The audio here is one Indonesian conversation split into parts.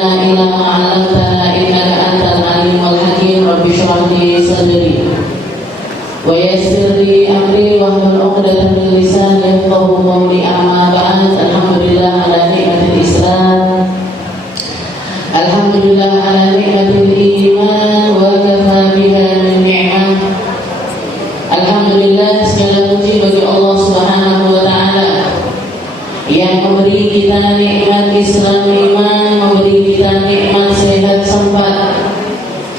علمنا إلا ما علمتنا إنك أنت العليم الحكيم. رب اشرح لي صدري ويسر لي أمري واحلل عقدة من لساني يفقهوا قولي. أما بعد، الحمد لله على نعمة الإسلام، الحمد لله على نعمة الإيمان وكفى بها من نعمة. Alhamdulillah, segala puji bagi Allah Subhanahu wa Ta'ala yang memberi kita nikmat Islam iman, memberi kita nikmat sehat sempat,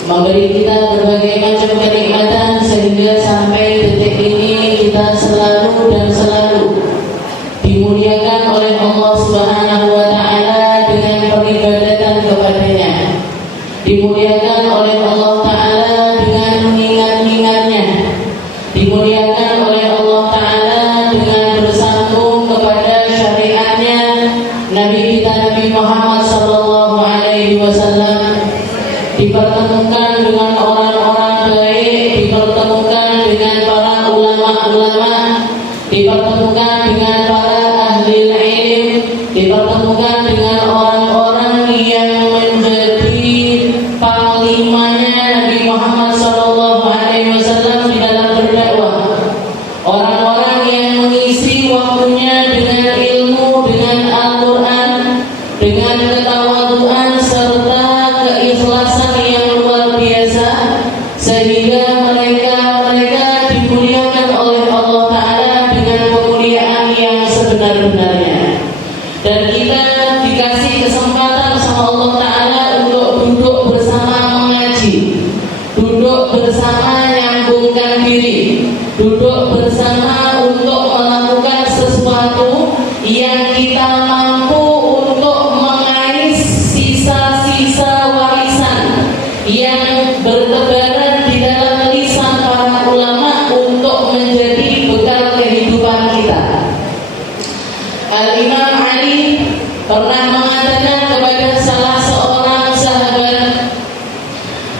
memberi kita berbagai macam kenikmatan sehingga sampai detik ini kita selalu dan selalu dimuliakan oleh Allah Subhanahu wa Ta'ala dengan peribadatan kepadanya, dimuliakan oleh Allah Ta'ala dengan mengingat-ingatnya, dimuliakan oleh Allah Ta'ala dengan bersambung kepada syariatnya Nabi kita Nabi Muhammad sallallahu alaihi wasallam, dipertemukan dengan orang-orang baik, dipertemukan dengan para ulama-ulama, dipertemukan dengan para ahli ilmu, dipertemukan dengan orang-orang yang menjadi panglimanya Nabi Muhammad sallallahu alaihi wasallam di dalam berdakwah. Orang-orang yang mengisi waktunya dengan ilmu, dengan Al-Quran, dengan ketawaduan serta keikhlasan yang luar biasa, sehingga mereka dimuliakan oleh Allah Ta'ala dengan kemuliaan yang sebenar-benarnya. Dan kita dikasih kesempatan sama Allah Ta'ala untuk duduk bersama mengaji, duduk bersama nyambungkan diri, duduk bersama untuk melakukan sesuatu yang kita mampu untuk mengais sisa-sisa warisan yang bertebaran di dalam lisan para ulama untuk menjadi bekal kehidupan kita. Al-Imam Ali pernah mengatakan kepada salah seorang sahabat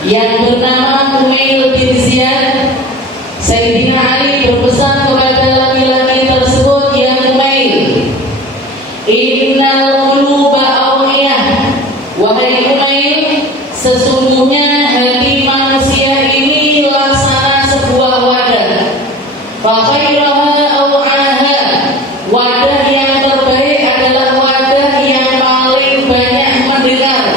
yang bernama Umail bin Ziyad, Sayyidina Ali berpesan kepada laki-laki tersebut, "Ya Umail, innal quluba awiyah." Wahai Umail, sesungguhnya hati manusia ini laksana sebuah wadah. Fa khairaha aw'aha. Wadah yang terbaik adalah wadah yang paling banyak mendengar,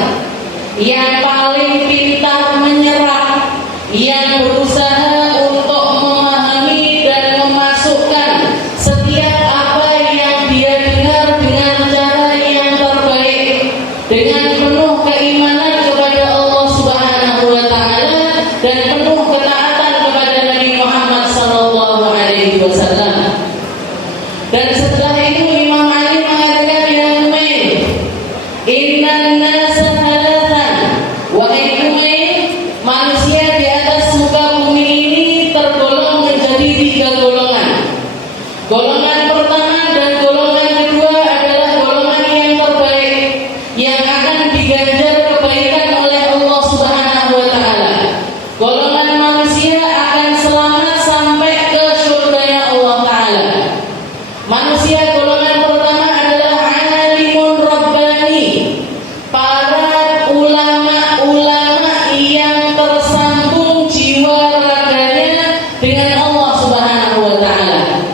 yang paling pintar menyerap, yang berusaha untuk memahami dan memasukkan setiap apa yang dia dengar dengan cara yang terbaik, dengan penuh keimanan kepada Allah Subhanahu wa Ta'ala dan penuh ketaatan kepada Nabi Muhammad sallallahu alaihi wasallam. Dan setelah itu Imam Ali mengatakan, "Ya Umail, innan nasa thalathan." Wahai Umail, manusia di atas muka bumi ini tergolong menjadi 3 golongan. Golongan pertama dan golongan kedua adalah golongan yang terbaik, yang akan diganjar kebaikan oleh Allah Subhanahu wa Ta'ala. Golongan manusia akan selamat sampai ke surganya Allah Ta'ala. Manusia golongan pertama adalah alimun rabbani, para ulama-ulama yang tersambung jiwa raganya dengan Allah Subhanahu wa Ta'ala.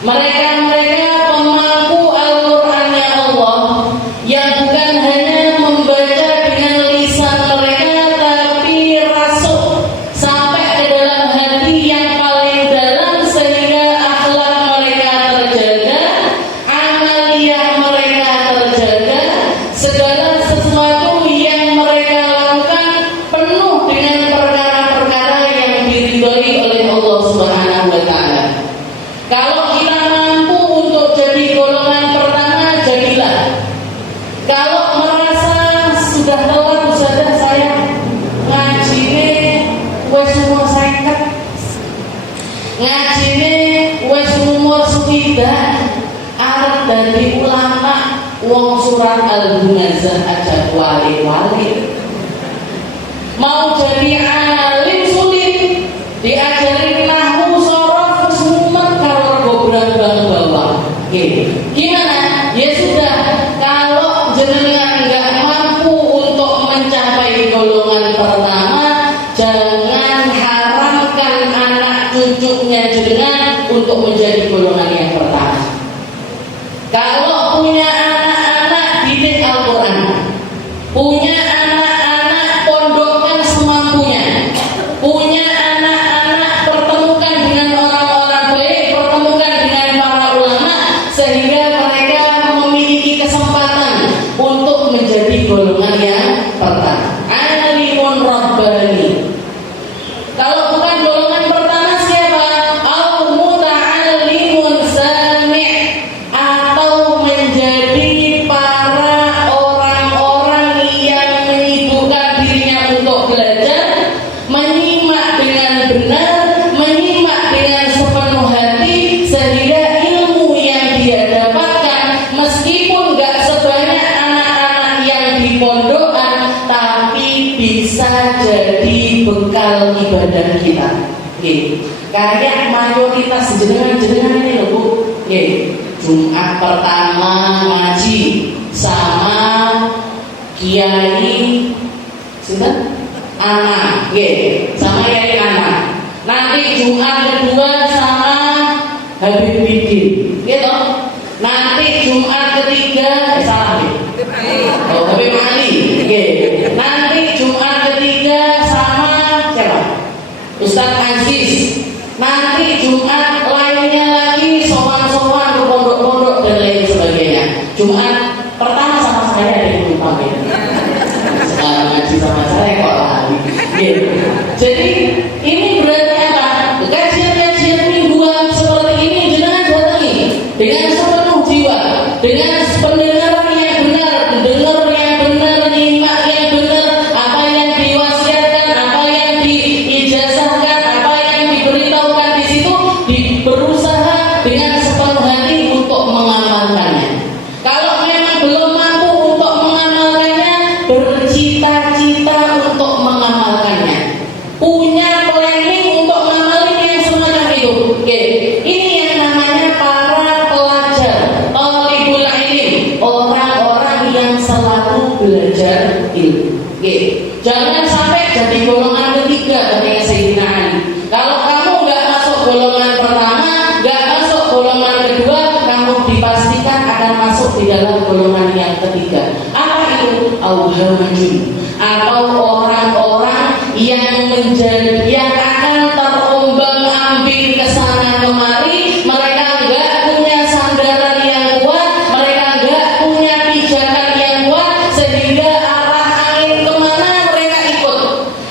Mereka-mereka pemangku Al-Qur'annya Allah, yang bukan hanya membaca dengan lisan mereka, tapi rasuk sampai ke dalam hati yang paling dalam, sehingga akhlak mereka terjaga, amaliyah mereka terjaga, segala sesuatu yang mereka lakukan penuh dengan perkara-perkara yang diridhoi oleh Allah Subhanahu wa Ta'ala. Kalau kita mampu untuk jadi golongan pertama, jadilah. Kalau merasa sudah telat, sudah saya ngajine wes umur 50, ngajine wes umur 60, arep dadi ulama, wong surat Al-Ghumazah aja wali-wali. Mau jadi alim sulit, diajarin nahwu sorof mumet kalau gobrang bawah. Gimana? Ya sudah, kalau jenengan nggak mampu di pondokan, tapi bisa jadi bekal ibadah kita. Kayak mayoritas jenengan ini loh Bu. Jumat pertama ngaji sama Kiai Ana, sama Kiai Ana. Nanti Jumat kedua sama Habib Bidin, gitu. Nanti Jumat ketiga salah Habib Ali, nanti Jumat ketiga sama siapa? Ustadz Aziz. Nanti Jumat lainnya lagi sowan-sowan ke pondok-pondok dan lain sebagainya. Jumat pertama sama saya ada yang lupa sekarang ngaji sama saya kok lagi. Jadi ini berarti apa? Kajian-kajian mingguan seperti ini jangan datangi dengan sepenuh jiwa, dengan pendengaran yang benar, dengar yang benar, nyimak yang benar, apa yang diwasiatkan, apa yang diijazahkan, apa yang diberitahukan di situ, berusaha dengan sepenuh hati untuk mengamalkannya. Kalau memang belum mampu untuk mengamalkannya, bercita-cita untuk mengamalkannya, punya planning untuk ngamalin yang semacam itu. Ini yang namanya para pelajar, talibul ilm, orang-orang yang selalu belajar ilmu. Jangan sampai jadi golongan ketiga katanya Sayyidina Ali. Kalau kamu nggak masuk golongan pertama, nggak masuk golongan kedua, kamu dipastikan akan masuk di dalam golongan yang ketiga. Apa itu? Auhamajun, atau orang-orang yang akan terombang-ambing ke sana kemari. Mereka enggak punya sandaran yang kuat, mereka enggak punya pijakan yang kuat, sehingga arah angin kemana mereka ikut.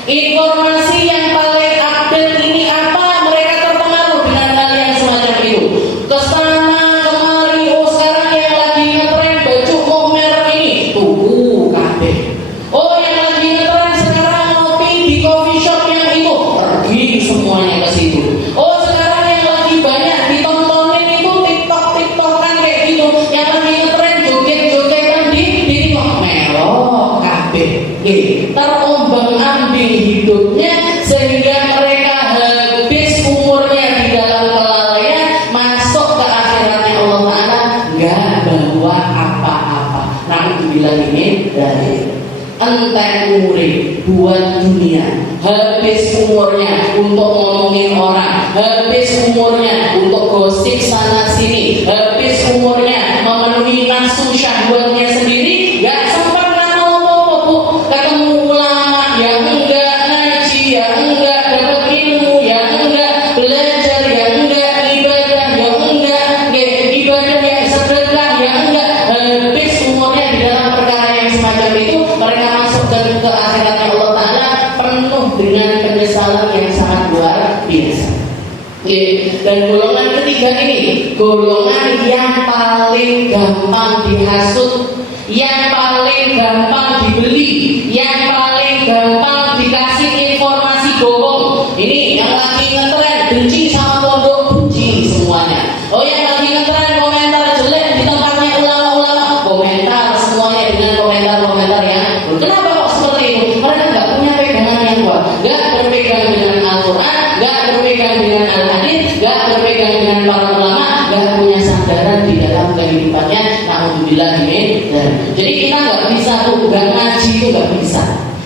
Informasi yang paling update ini apa, mereka terpengaruh dengan hal yang semacam itu. Kesana kemari, oh sekarang yang lagi ngetren baju merek ini, tuh kabeh. Oh yang lagi ngetren sekarang ngopi di coffee shop yang itu, pergi semuanya ke situ. Oh sekarang yang lagi banyak ditontonin itu tiktokan kayak gitu, yang lagi ngetren joget-jogetan di TikTok, melok kabeh. Terombang-ambing hidupnya sehingga mereka habis umurnya di dalam kelalaian, masuk ke akhiratnya Allah Ta'ala nggak bawa apa-apa. Nah itu bilang ini dari entek umure buat dunia, habis umurnya untuk ngomongin orang, habis umurnya untuk gosip sana sini, habis umurnya memenuhi nafsu syahwatnya sendiri, gak sempat ngomong-ngomong Bu. Ketemu ulama ya enggak, ngaji ya enggak, dapat ilmu ya enggak, belajar ya enggak, ibadah ya enggak, ibadah ya sedekah ya enggak, habis umurnya di dalam perkara yang semacam itu. Mereka masuk ke akhiratnya Allah Ta'ala penuh dengan penyesalan yang sangat luar biasa. Dan golongan ketiga ini, golongan yang paling gampang dihasut, yang paling gampang dibeli, yang paling gampang dikasih informasi bohong. Ini yang lagi ngetren benci sama pondok, benci semuanya. Oh yang lagi ngetren komentar jelek di tempatnya ulama-ulama, komentar semuanya dengan komentar-komentar yang kenapa kok seperti itu? Mereka nggak punya pegangan yang kuat, nggak berpegang dengan Al-Quran, nggak berpegang dengan Al-Hadis, nggak berpegang dengan para ulama, nggak punya sandaran di dalam kehidupannya. Alhamdulillah ini. Jadi kita nggak bisa tuh, nggak ngaji itu nggak bisa,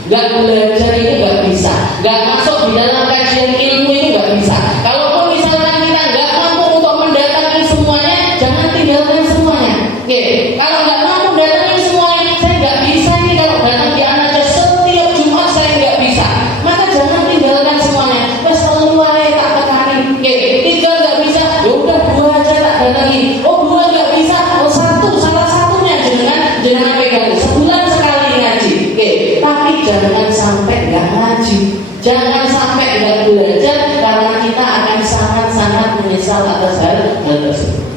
nggak belajar itu nggak bisa, nggak masuk di dalam kajian ilmu itu nggak bisa. Kalaupun misalkan kita nggak mampu untuk mendatangi semuanya, jangan tinggalkan semuanya. Kalau nggak mampu datangi semuanya, saya nggak bisa ini kalau datang di anak setiap Jumat saya nggak bisa, maka jangan tinggalkan semuanya. Pas keluar tak tekanin, tiga nggak bisa, yaudah dua aja tak datangi. Oh dua nggak bisa, oh salah satunya jangan pegang. Sebulan sekali ngaji, tapi jangan sampai nggak ngaji, jangan sampai nggak belajar, karena kita akan sangat-sangat menyesal atas hal tersebut.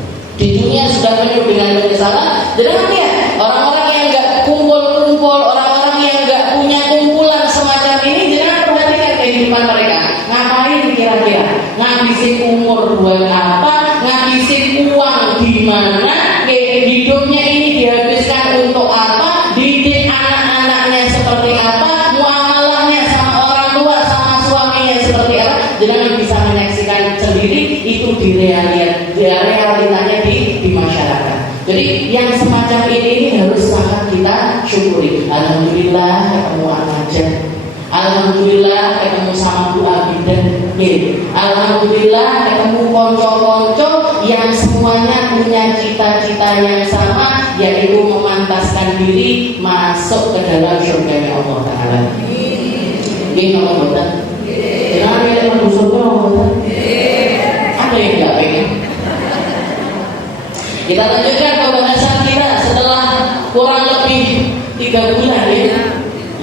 Di dunia sudah penuh dengan penyesalan. Jangan ya orang-orang yang nggak kumpul-kumpul, orang-orang yang nggak punya kumpulan semacam ini, jangan perhatikan kehidupan mereka. Ngapain kira-kira? Ngabisin umur buat apa? Ngabisin uang di mana? Hidupnya ini dihabiskan untuk apa? Didik anak-anak realitanya di masyarakat. Jadi yang semacam ini harus sangat kita syukuri. Alhamdulillah ketemu aja. Alhamdulillah ketemu sama Bu Abidan. Alhamdulillah ketemu konco-konco yang semuanya punya cita-cita yang sama, yaitu memantaskan diri masuk ke dalam surga Allah Ta'ala. Ini ngomong betul. Kenapa ya masuk surga Allah Ta'ala? Ada yang nggak pengen? Kita lanjutkan pembahasan kita setelah kurang lebih 3 bulan ya.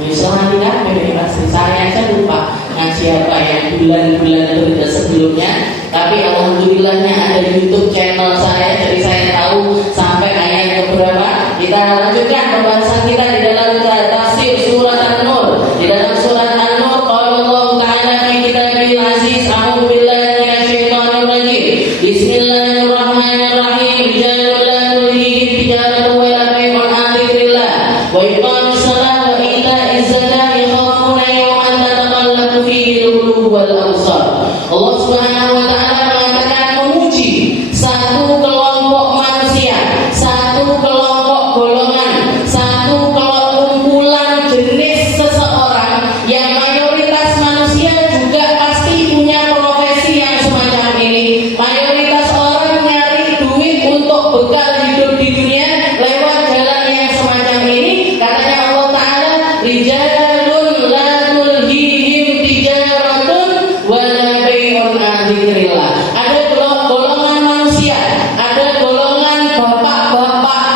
Selama 3 bulan saya lupa ngaji apa yang bulan-bulan sebelumnya. Tapi alhamdulillahnya ada YouTube channel saya, jadi saya tahu sampai ayat keberapa. Kita lanjutkan pembahasan kita di dalam tafsir surat An-Nur. Di dalam surat An-Nur, qala Allah Ta'ala fi kitabil aziz, a'udzu billahi minasyaitonir rajim. Bismillahirrahmanirrahim. Rijalun la tulhihim tijaratun wa la bai'un 'an dzikrillah wa iqamis shalah wa ita'iz zakah yakhafuna yawman tataqallabu fihi al-qulub wal absar. Allah Subhanahu wa Ta'ala mengatakan memuji satu kelompok manusia, satu kelompok golongan, satu kumpulan jenis seseorang yang mayoritas manusia juga pasti punya profesi yang semacam ini. Mayoritas orang nyari duit untuk bekal hidup di dunia lewat jalan yang semacam ini. Katanya Allah Ta'ala, rijalun la tulhihim tijaratun wa la bai'un 'an dzikrillah. Ada golongan manusia, ada golongan bapak-bapak.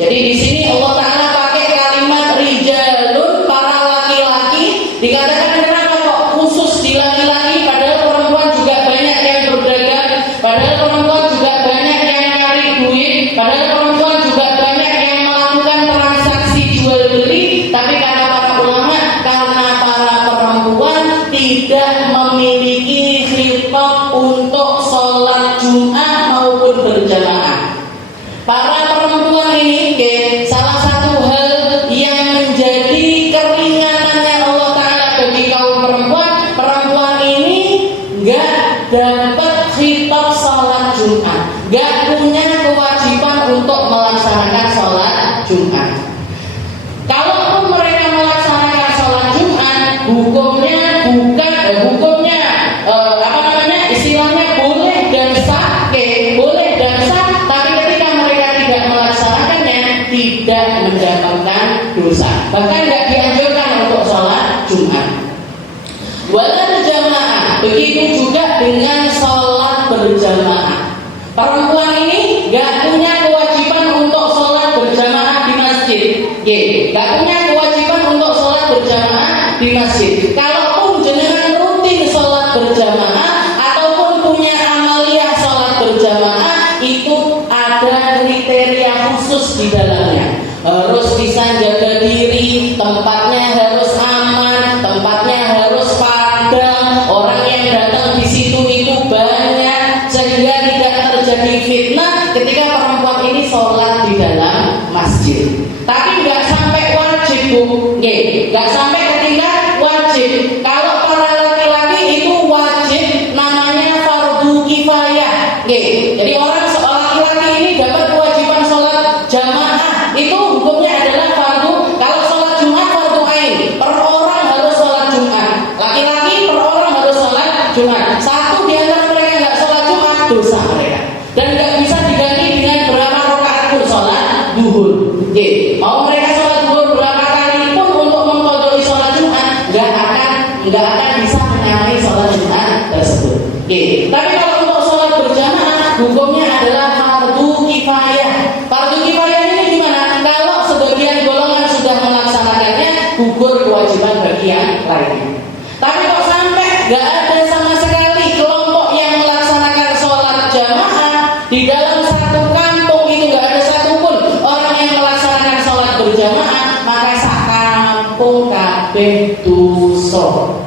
Jadi di sini Allah Ta'ala pakai kalimat rijalun, para laki-laki. Dikatakan kenapa kok khusus di laki-laki, padahal perempuan juga banyak yang berdagang, padahal perempuan juga banyak yang nyari duit, padahal perempuan juga banyak yang melakukan transaksi jual beli. Tapi kata para ulama, karena para perempuan tidak memiliki khitab untuk sholat Jumat maupun berjamaah. Para perempuan ini salah satu hal yang menjadi keringanannya Allah Ta'ala bagi kaum perempuan ini gak dapat khitab sholat Jumat, gak punya kewajiban untuk melaksanakan sholat Jumat. Kalaupun mereka melaksanakan sholat Jumat, hukumnya istilahnya boleh dan sah, tapi ketika mereka tidak melaksanakannya tidak mendapatkan dosa, bahkan tidak dianjurkan untuk sholat Jumat. Wala jamaah, begitu juga dengan sholat berjamaah. Perempuan ini gak punya kewajiban untuk sholat berjamaah di masjid. Gak punya kewajiban untuk sholat berjamaah di masjid. Kalaupun jenengan rutin sholat berjamaah ataupun punya amaliyah sholat berjamaah, itu ada kriteria khusus di dalamnya. Harus bisa jaga diri, tempatnya harus aman, tempatnya harus padam, orang yang datang di situ itu banyak, sehingga tidak terjadi fitnah ketika perempuan ini sholat di dalam masjid. Tapi nggak sampai wajib, Bu. Nggak sampai ketika wajib. Kalau para laki-laki itu wajib, namanya fardu kifayah. Jadi orang laki-laki ini dapat kewajiban sholat jamaah, itu hukumnya adalah fardu. Kalau sholat Jumat fardu ain, per orang harus sholat Jumat. Laki-laki per orang harus sholat Jumat. Satu di antara mereka nggak sholat Jumat, dosa mereka. Dan nggak bisa diganti dengan berapa rakaat pun sholat duhur. Mau mereka sholat duhur berapa kali pun untuk mengkodoi sholat Jumat, nggak akan bisa menyamai sholat Jumat tersebut. Tapi kalau untuk sholat berjamaah, hukumnya adalah fardu kifayah. Fardu kifayah ini gimana? Kalau sebagian golongan sudah melaksanakannya, gugur kewajiban bagi yang lainnya. Tapi kok sampai nggak ada sama sekali kelompok yang melaksanakan sholat jamaah di dalam satu kampung, itu nggak ada satupun orang yang melaksanakan sholat berjamaah, maka sakampung kabeh dosa.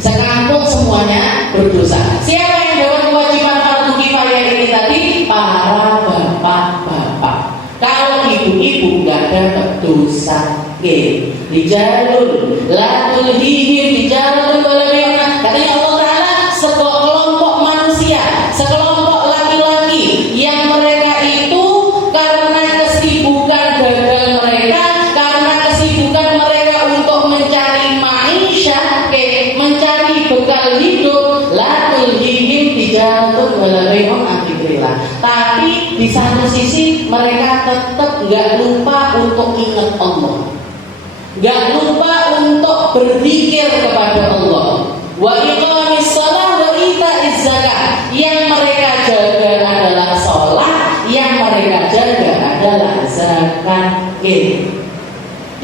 Sekampung semuanya berdosa. Siapa yang dapat kewajiban fardu kifayah ini tadi? Para bapak-bapak. Kalau ibu-ibu nggak dapat dosa. Rijalun la tulhihim tijaratun wa la bai'un. Katanya Allah Ta'ala, sekelompok manusia, sisi mereka tetap nggak lupa untuk ingat Allah, nggak lupa untuk berzikir kepada Allah. Wa iqamis shalah wa itaiz zakat. Yang mereka jaga adalah sholat, yang mereka jaga adalah zakat.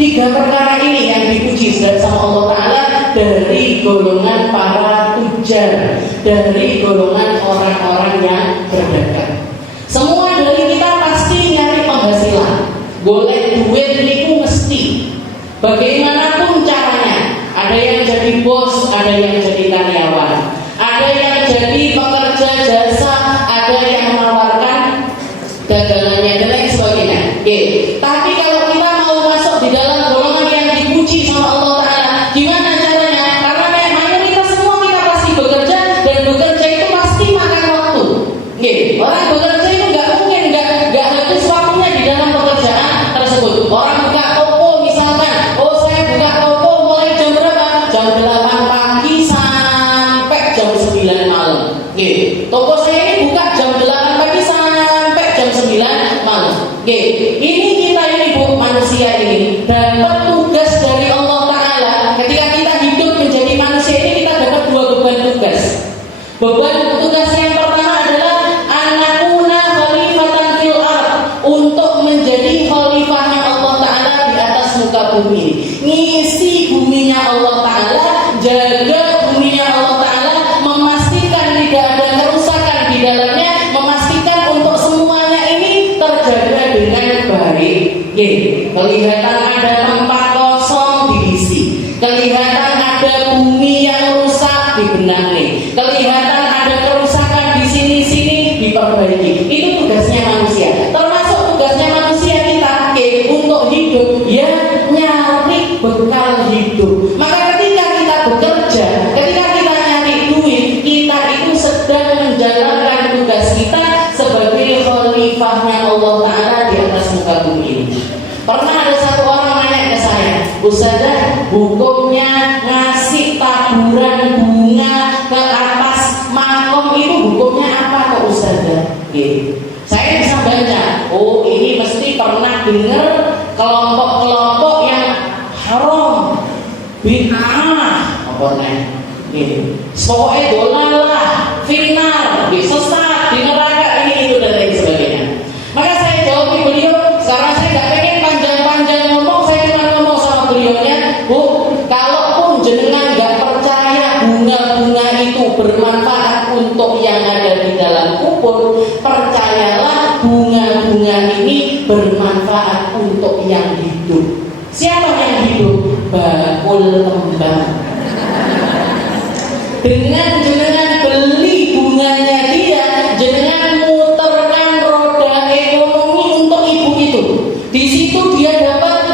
Tiga perkara ini yang dipuji sama Allah Ta'ala dari golongan para tujar, dari golongan orang-orang yang berdagang. Semua dari kita pasti nyari penghasilan, golek duit niku mesti. Bagaimanapun caranya, ada yang jadi bos, ada yang jadi karyawan, ada yang jadi pekerja jasa, ada yang menawarkan dagangannya dan lain sebagainya. Tapi kalau kita mau masuk di dalam golongan yang dipuji sama Allah Ta'ala, gimana caranya? Karena mayoritas semua kita pasti bekerja, dan bekerja itu pasti makan waktu. Orang bekerja itu nggak mungkin nggak habis waktunya di dalam pekerjaan tersebut. Orang buka toko misalkan, saya buka toko mulai jam berapa? Jam 8 pagi sampai jam 9 malam. Toko saya ini buka jam 8 pagi sampai jam 9 malam. Ini kita ini Bu, manusia ini dapat tugas dari Allah Ta'ala. Ketika kita hidup menjadi manusia ini, kita dapat dua beban tugas. Beban tugas yang pertama adalah anakuna khalifatan fil ardh, untuk menjadi khalifahnya Allah Ta'ala di atas muka bumi. Ngisi buminya Allah Ta'ala, jaga buminya Allah Ta'ala, memastikan tidak ada kerusakan di dalamnya, memastikan untuk semuanya ini terjaga dengan baik. Kelihatan ada tempat kosong diisi, kelihatan ada bumi yang rusak dibenahi, kelihatan ada kerusakan di sini diperbaiki. Itu tugasnya manusia. Termasuk tugasnya manusia kita untuk hidup, ya nyari bekal hidup. Maka ketika kita bekerja, ketika kita nyari duit, kita itu sedang menjalankan tugas kita sebagai khalifahnya Allah Ta'ala di atas muka bumi ini. Pernah ada satu orang nanya ke saya, Ustazah, hukumnya ngasih taburan bunga ke atas makom itu hukumnya apa kok Ustazah? Saya bisa baca, ini mesti pernah dengar kelompok-kelompok yang haram, bid'ah, apa nih? Pokoknya dolalah, finar, sesat, di neraka, ini itu dan lain sebagainya. Maka saya jawab ke beliau, sekarang saya nggak pengen panjang-panjang ngomong, saya cuma ngomong sama beliaunya, Bu, kalaupun jenengan nggak percaya bunga-bunga itu bermanfaat untuk yang ada di dalam kubur, percayalah bunga-bunga ini bermanfaat untuk yang hidup. Siapa yang hidup? Bakul kembang. Dengan jenengan beli bunganya dia, jenengan muterkan roda ekonomi untuk ibu itu. Di situ dia dapat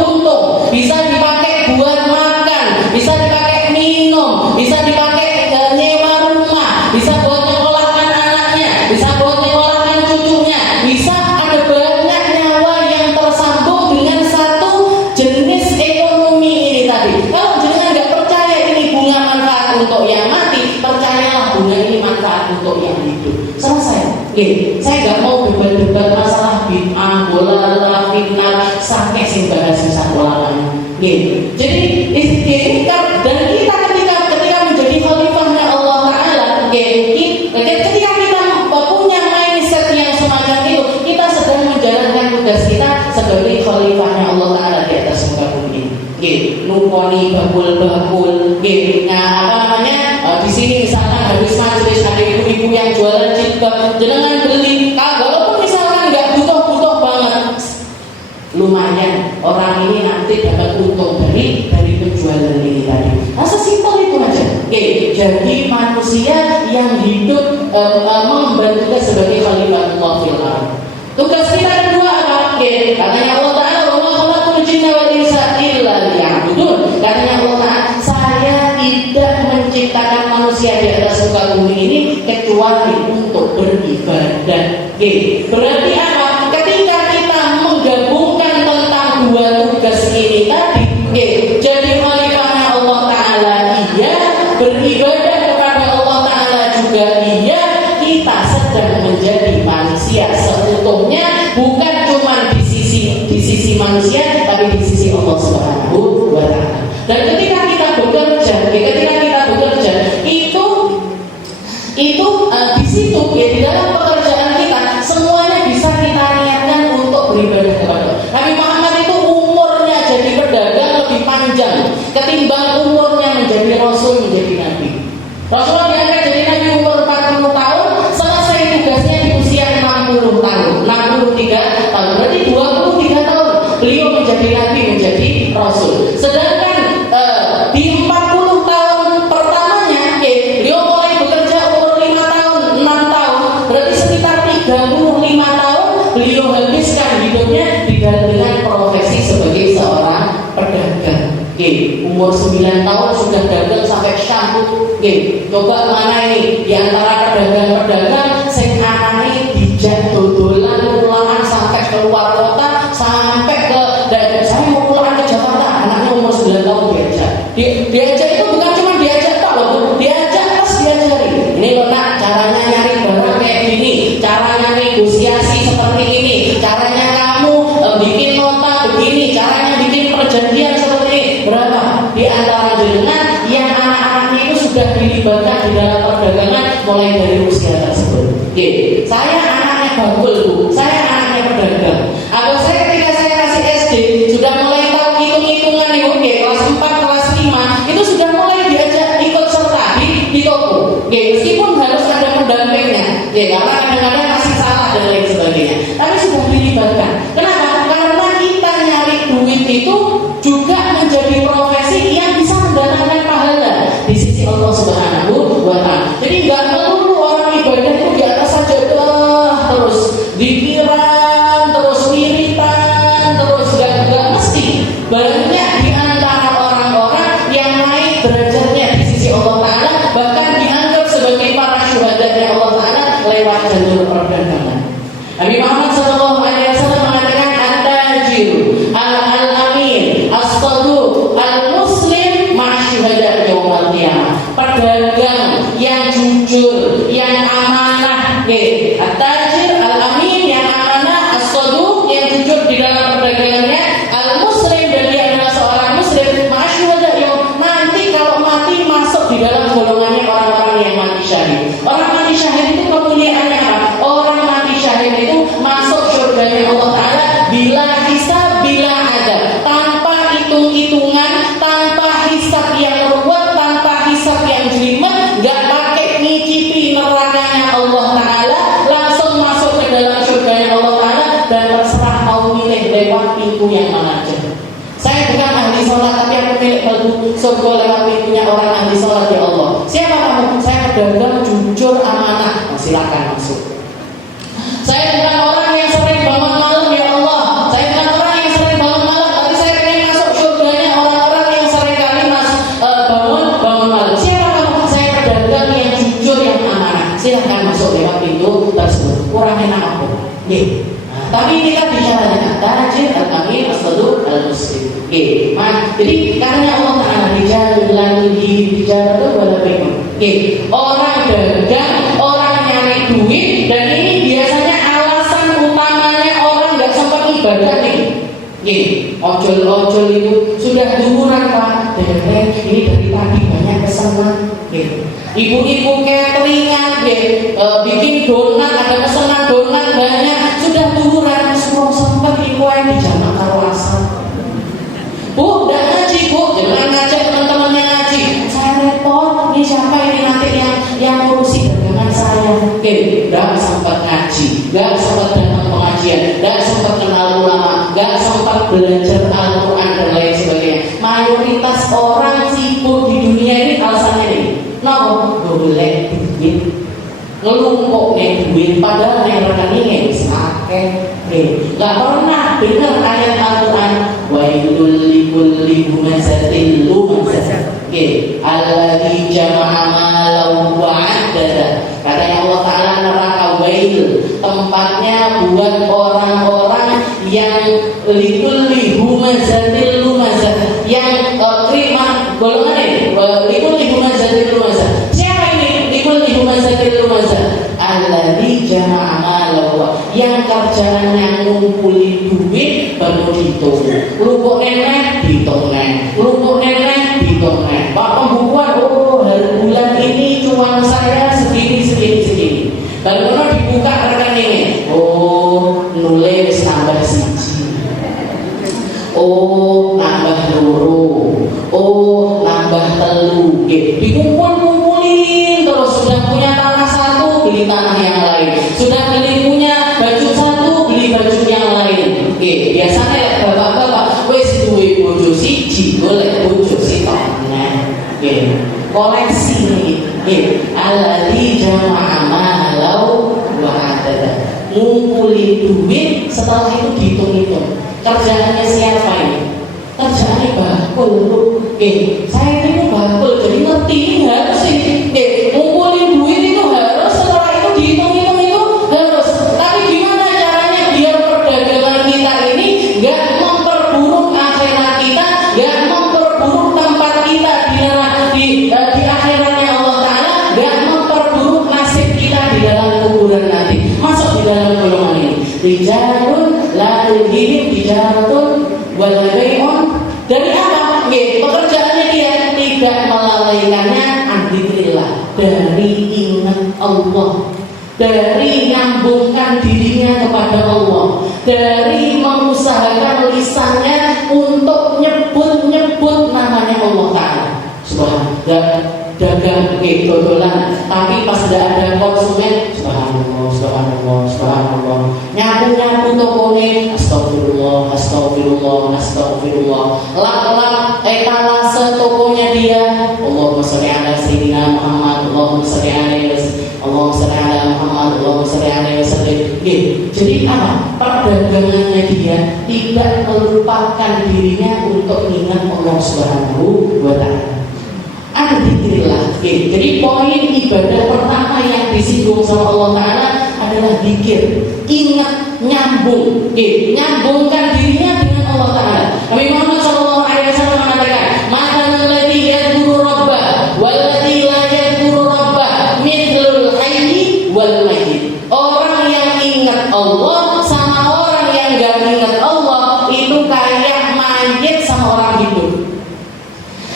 untung. Bisa dipakai buat makan, bisa dipakai minum, bisa dipakai nyewa rumah, bisa buat nyekolahkan anaknya, bisa buat nyekolahkan cucunya, bisa ada banyak nyawa yang tersambung dengan satu jenis ekonomi ini tadi. Kalau jenengan nggak percaya ini bunga manfaat untuk yang mati, percayalah bunga ini manfaat untuk yang hidup. Selesai. Saya nggak mau debat-debat masalah bid'ah, bola, fitnah, sampai sing bahas sekolah. Jadi ini dan kita ketika menjadi khalifahnya Allah Ta'ala, ketika kita punya mindset yang semacam itu, kita sedang menjalankan tugas kita sebagai khalifahnya Allah Ta'ala di atas muka bumi. Nukoni bakul-bakul, di sini misalkan habis majelis ada ibu-ibu yang jualan jilbab, jangan beli. Walaupun misalkan nggak butuh banget, lumayan orang ini nanti dapat untung dari penjualan ini tadi. Sesimpel itu aja. Jadi manusia yang hidup membantu kita sebagai khalifah fil ardh. Tugas kita kedua apa? Katanya Allah Ta'ala, wa ma khalaqtul jinna wal insa illa liya'budun. Katanya Allah Ta'ala, saya tidak menciptakan manusia di atas muka bumi ini kecuali untuk beribadah. Berarti apa? Ketika kita menggabungkan tentang dua tugas ini tadi, jadi khalifahnya Allah Ta'ala iya, beribadah kepada Allah Ta'ala juga iya, kita sedang menjadi Allah Subhanahu wa taala. Dan ketika kita bekerja itu di situ ya, di dalam pekerjaan kita semuanya bisa kita niatkan untuk beribadah kepada Allah. Nabi Muhammad itu umurnya jadi pedagang lebih panjang ketimbang umurnya menjadi rasul, menjadi nabi. Rasulullah diangkat jadi nabi umur 40 tahun, selesai tugasnya di usia 60 tahun, 63 tahun, berarti 23 tahun beliau menjadi nabi, menjadi rasul. Sedangkan di 40 tahun pertamanya beliau mulai bekerja umur 5 tahun, 6 tahun, berarti sekitar 35 tahun beliau habiskan hidupnya dengan profesi sebagai seorang pedagang. Umur 9 tahun sudah dagang sampai Syam. Coba mana ini di antara pedagang-pedagang sing anane dijak dodolan pulangan sampai keluar kota, sampai ke saya mau pulang ke Jakarta, anaknya umur 9 tahun diajak itu bukan cuma diajak Pak loh, diajak terus diajari. Ini loh nak, caranya nyari barang kayak gini, caranya negosiasi seperti ini, caranya kamu bikin nota begini, caranya bikin perjanjian seperti ini. Berapa di antara jenengan yang anak-anaknya itu sudah dilibatkan di dalam perdagangan mulai dari usia tersebut? Saya anaknya bakul Bu, saya anaknya pedagang. Atau saya ketika saya kasih SD sudah mulai tahu hitung-hitungan nih Bu, kelas 4, kelas 5 itu sudah mulai diajak ikut serta di toko. Meskipun harus ada pendampingnya, karena kadang-kadang masih salah dan lain sebagainya, tapi sudah dilibatkan. Kenapa? Karena kita nyari duit itu juga menjadi profesi yang bisa mendatangkan pahala di sisi Allah Subhanahu wa taala. Jadi enggak perlu orang ibadah itu di atas saja terus dikiran, terus wiritan, terus enggak mesti. Banyak di antara orang-orang yang naik derajatnya di sisi Allah taala, bahkan dianggap sebagai para syuhada Allah taala lewat jalur perdagangan. Nabi Muhammad sallallahu alaihi wasallam mengatakan at-tajir al-amin as-saduq al-muslim ma'asyuhada yaumil qiyamah. Pedagang yang jujur, yang amanah, at-tajir al-amin yang amanah, as-saduq yang jujur di dalam perdagangannya, al-muslim dan dia adalah seorang muslim, ma'asyuhada yaum, nanti kalau mati masuk di dalam golongannya orang-orang yang mati syahid. Orang mati syahid itu kemuliaannya apa? Orang mati syahid itu masuk surganya Allah taala bila hisab, bila adab, tanpa hitung-hitungan, tanpa hisab yang ruwet, tanpa hisab yang jelimet, enggak pakai ngicipi nerakanya Allah taala, langsung masuk ke dalam surganya Allah taala dan terserah mau milih lewat pintu yang mana aja. Saya bukan ahli sholat, tapi aku milik surga lewat pintunya orang ahli sholat ya Allah. Siapa kamu? Saya pedagang jujur amanah, silakan masuk. Saya bukan orang yang sering bangun malam ya Allah. Saya bukan orang yang sering bangun malam, tapi saya ingin masuk surganya orang-orang yang sering kali bangun malam. Siapa kamu? Saya pedagang yang jujur, yang amanah. Silakan masuk lewat pintu tersebut. Kurang enak apa? Tapi ini kan bicaranya tajir al-amin as-saduq al-muslim. Jadi karena Allah taala dijalan di jalan itu walaupun orang dagang, orang nyari duit, dan ini biasanya alasan utamanya orang nggak sempat ibadah nih. Ojol-ojol itu sudah duran Pak, ini dari tadi banyak pesanan. Ibu-ibu cateringan, bikin donat, ada pesanan donat banyak, sudah duran, semua sempat ibu yang dijamak karo asal. Bu, udah ngaji Bu, jangan ngajak teman-temannya ngaji. Saya repot, ini siapa ini nanti yang ngurusi dagangan saya. Gak sempat ngaji, gak sempat datang pengajian, gak sempat kenal ulama, gak sempat belajar Al-Quran dan lain sebagainya. Mayoritas orang sibuk di dunia ini alasannya nih, golek duit, ngelumpuk nih duit, padahal yang rekeningnya bisa akeh. Gak pernah dengar ayat Al-Quran wailul likulli humazatin lumazah alladzi jama'a malahu wa 'addada. Katanya Allah taala neraka wail tempatnya buat orang-orang yang likulli humazatin lumazah, yang terima golongan ini likulli humazatin lumazah. Siapa ini likulli humazatin lumazah? Alladzi jama'a malahu, yang kerjaannya ngumpulin duit baru dihitung. Rupuk nenek oh nambah loro, oh nambah telu, dikumpul-kumpulin terus. Sudah punya tanah satu, beli tanah yang lain. Sudah punya baju satu, beli baju yang lain. Biasanya bapak-bapak wis duwe bojo siji, golek bojo sitok. Koleksi nih. Alladzi jama'a malau wa adada. Ngumpulin duit, setelah itu dihitung-hitung. Kerjaannya siapa ini? Kerjaannya bakul. Saya ini bakul, jadi ngerti ini harus ngumpulin duit itu harus, setelah itu dihitung-hitung itu harus. Tapi gimana caranya biar perdagangan kita ini nggak memperburuk akhirat kita, nggak memperburuk tempat kita di akhiratnya Allah Ta'ala, nggak memperburuk nasib kita di dalam kuburan nanti. Masuk di dalam golongan ini. Rijalun la tulhihim tijaratun wala bai'un. Dari apa? Pekerjaannya dia tidak melalaikannya an dzikrillah, dari ingat Allah, dari nyambungkan dirinya kepada Allah, dari mengusahakan lisannya untuk nyebut-nyebut namanya Allah Ta'ala. Subhanallah. Dagang dodolan, tapi pas tidak ada konsumen, subhanallah, subhanallah, subhanallah. Nyapu tokone, astagfirullah, astagfirullah, astagfirullah. Lap etalase tokonya dia, Allahumma sholli ala sayyidina Muhammad, Allahumma sholli ala Muhammad, Allahumma sholli alaihi wasallam. Jadi apa? Perdagangannya dia tidak melupakan dirinya untuk ingat Allah Subhanahu wa Ta'ala. Dzikrillah. Jadi poin ibadah pertama yang disinggung sama Allah Ta'ala adalah dzikir. Ingat, nyambung, nyambungkan dirinya dengan Allah Ta'ala. Nabi Muhammad SAW mengatakan, "Mathalul ladzi yadhkuru rabbah wal ladzi la yadhkuru rabbah mithlul hayyi wal mayyit." Orang yang ingat Allah sama orang yang enggak ingat Allah itu kayak mayit sama orang hidup.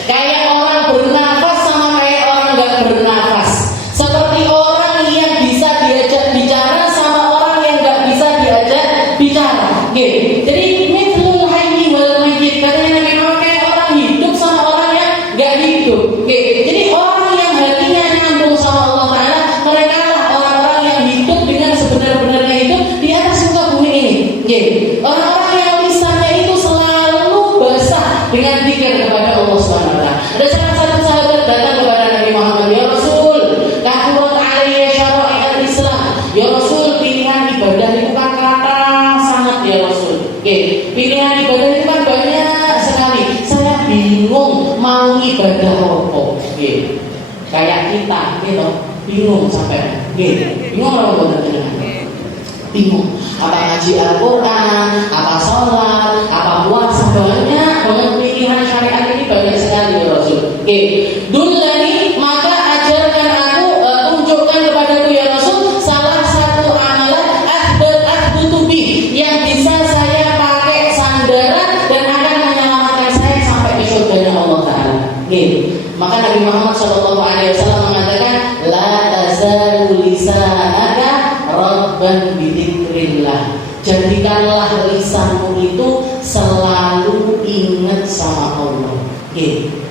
Kayak orang bernafas sama kayak orang gak bernafas. Seperti orang yang bisa diajak bicara sama orang yang gak bisa diajak bicara. Jadi mithlul hayyi wal mayyit. Katanya Nabi Muhammad kayak orang hidup sama orang yang gak hidup. Jadi orang yang hatinya nyambung sama Allah Ta'ala, mereka lah orang-orang yang hidup dengan sebenar-benarnya hidup di atas muka bumi ini. Orang-orang yang lisannya itu selalu basah dengan dzikir kepada Allah Subhanahu wa Ta'ala. Ada salah satu sahabat datang kepada Nabi Muhammad, "Ya Rasul, kafurat alayya syara'i al-Islam." Ya Rasul, pilihan ibadah itu kan kata sangat ya Rasul. Pilihan ibadah itu kan banyak sekali. Saya bingung mau ibadah apa. Kayak kita gitu, bingung sampai. Bingung apa bingung. Apa ngaji Al-Quran, apa sholat, apa puasa, banyak banget pilihan syariat ini, banyak sekali ya Rasul. Dullani, maka ajarkan aku, tunjukkan kepadaku ya Rasul salah satu amalan ahbutubi yang bisa saya pakai sandaran dan akan menyelamatkan saya sampai ke surganya Allah Ta'ala. Maka Nabi Muhammad SAW mengatakan, la tazalu lisanaka rabban bidzikrillah. Jadikanlah lisanmu itu selalu ingat sama Allah.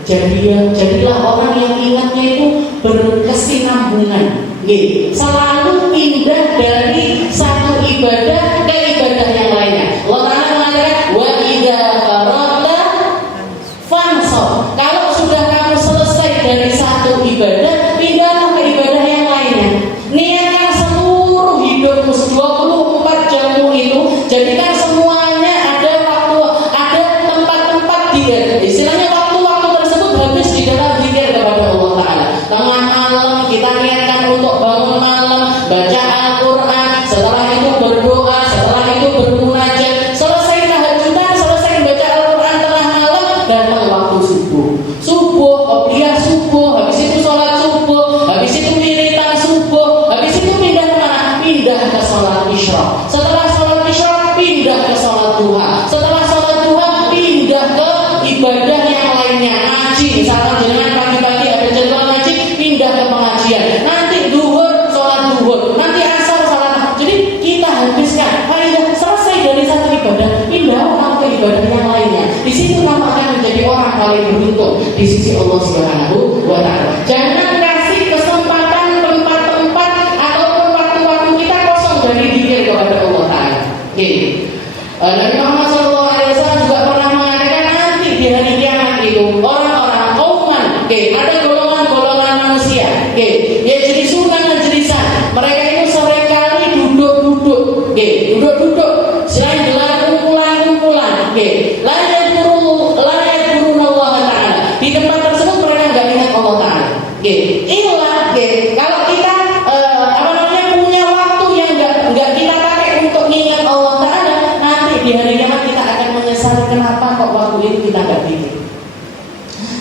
Jadilah orang yang ingatnya itu berkesinambungan. Selalu pindah dari satu ibadah ke ibadah yang lainnya. Allah Ta'ala mengatakan, wa idza faragta fansab. Kalau sudah kamu selesai dari satu ibadah, pindahlah ke ibadah yang lainnya. Niatkan seluruh hidupmu 24 jammu itu, jadikan semuanya ada waktu, ada tempat-tempat dia. Istilahnya waktu-waktu tersebut habis di dalam zikir kepada Allah Ta'ala. Tengah malam kita niatkan untuk bangun malam, paling beruntung di sisi Allah Subhanahu wa taala. Jangan kasih kesempatan tempat-tempat ataupun waktu-waktu kita kosong dari zikir kepada Allah taala. Nabi Muhammad SAW juga pernah mengatakan nanti di hari kiamat itu orang-orang kauman, ada golongan-golongan manusia, ya jadi sunan dan jelisan. Mereka itu seringkali duduk-duduk, selain gelar kumpulan-kumpulan, layak guru Allah Taala. Di tempat tersebut mereka nggak ingat Allah Taala. Kalau kita punya waktu yang nggak kita pakai untuk ingat Allah Taala, nanti di hari kiamat kita akan menyesal kenapa kok waktu itu kita nggak pikir.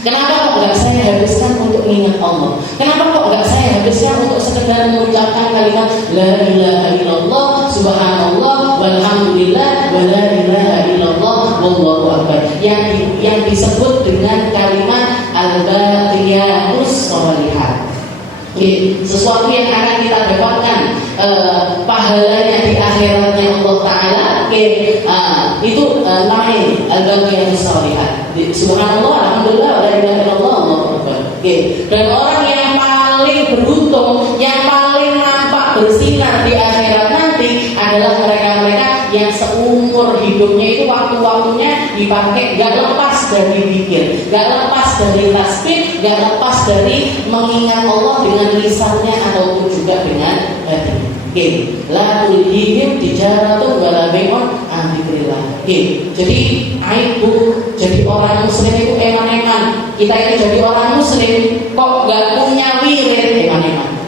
Kenapa kok nggak saya habiskan untuk mengingat Allah? Kenapa kok nggak saya habiskan untuk sekedar mengucapkan kalimat La ilaha illallah, subhanallah, walhamdulillah, wa la ilaha illallah, wallahu akbar, yang disebut dengan kalimat al-baqiyatus sholihat. Sesuatu yang akan kita dapatkan pahalanya di akhiratnya Allah Ta'ala, itu namanya al-baqiyatus sholihat. Subhanallah, alhamdulillah, wa la ilaha illallah, wallahu akbar. Dan orang yang paling beruntung, yang paling nampak bersinar di akhirat nanti adalah mereka-mereka yang seumur hidupnya itu waktu-waktunya dipakai gak lepas dari zikir, gak lepas dari tasbih, gak lepas dari mengingat Allah dengan lisannya ataupun juga dengan hati. La tulhihim tijaratun wala bai'un an dzikrillah. Jadi aib jadi orang muslim itu eman-eman. Kita itu jadi orang muslim kok gak punya wirid, eman-eman.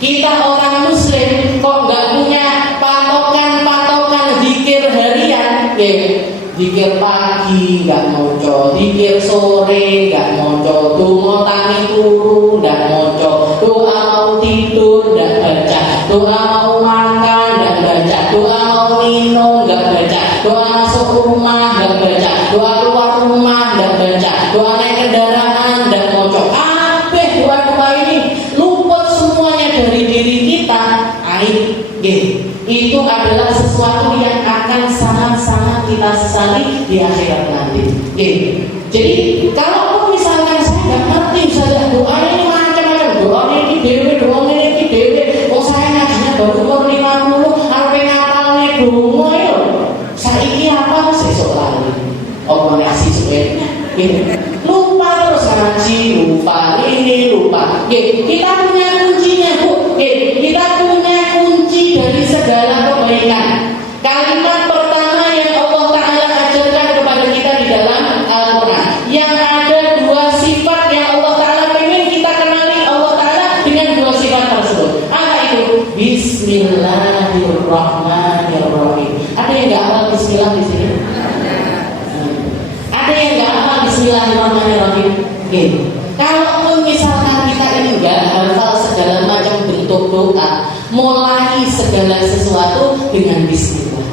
Kita orang muslim kok gak punya patokan zikir harian, zikir pagi gak moco, zikir sore gak moco, donga tangi turu gak moco, doa mau tidur gak baca, doa mau makan gak baca, doa mau minum gak baca, doa masuk rumah gak baca, doa keluar rumah gak baca, doa naik kendaraan gak moco. Kabeh doa-doa ini luput semuanya dari diri kita. Aib. Itu adalah sesuatu yang akan sangat-sangat kita sesali di akhirat nanti. Jadi kalau misalkan saya nggak ngerti saja doa ini macam-macam, doa ini dewe, oh saya ngajinya baru umur 50, harus ngapalnya dongo ya. Saiki apa sesuk lali? Oh ngasih sebenarnya. Lupa terus ngaji, lupa ini, lupa. Kita punya kuncinya, Bu. Kita punya kunci dari segala kebaikan. Kalimat pertama yang Allah Ta'ala ajarkan kepada kita di dalam Al-Quran, yang ada dua sifat yang Allah Ta'ala pengen kita kenali Allah Ta'ala dengan dua sifat tersebut. Apa itu? Bismillahirrahmanirrahim. Ada yang nggak hafal Bismillah di sini? Ada yang nggak hafal Bismillahirrahmanirrahim? Kalaupun misalkan kita ini nggak hafal segala macam bentuk doa, mulai segala sesuatu dengan Bismillah.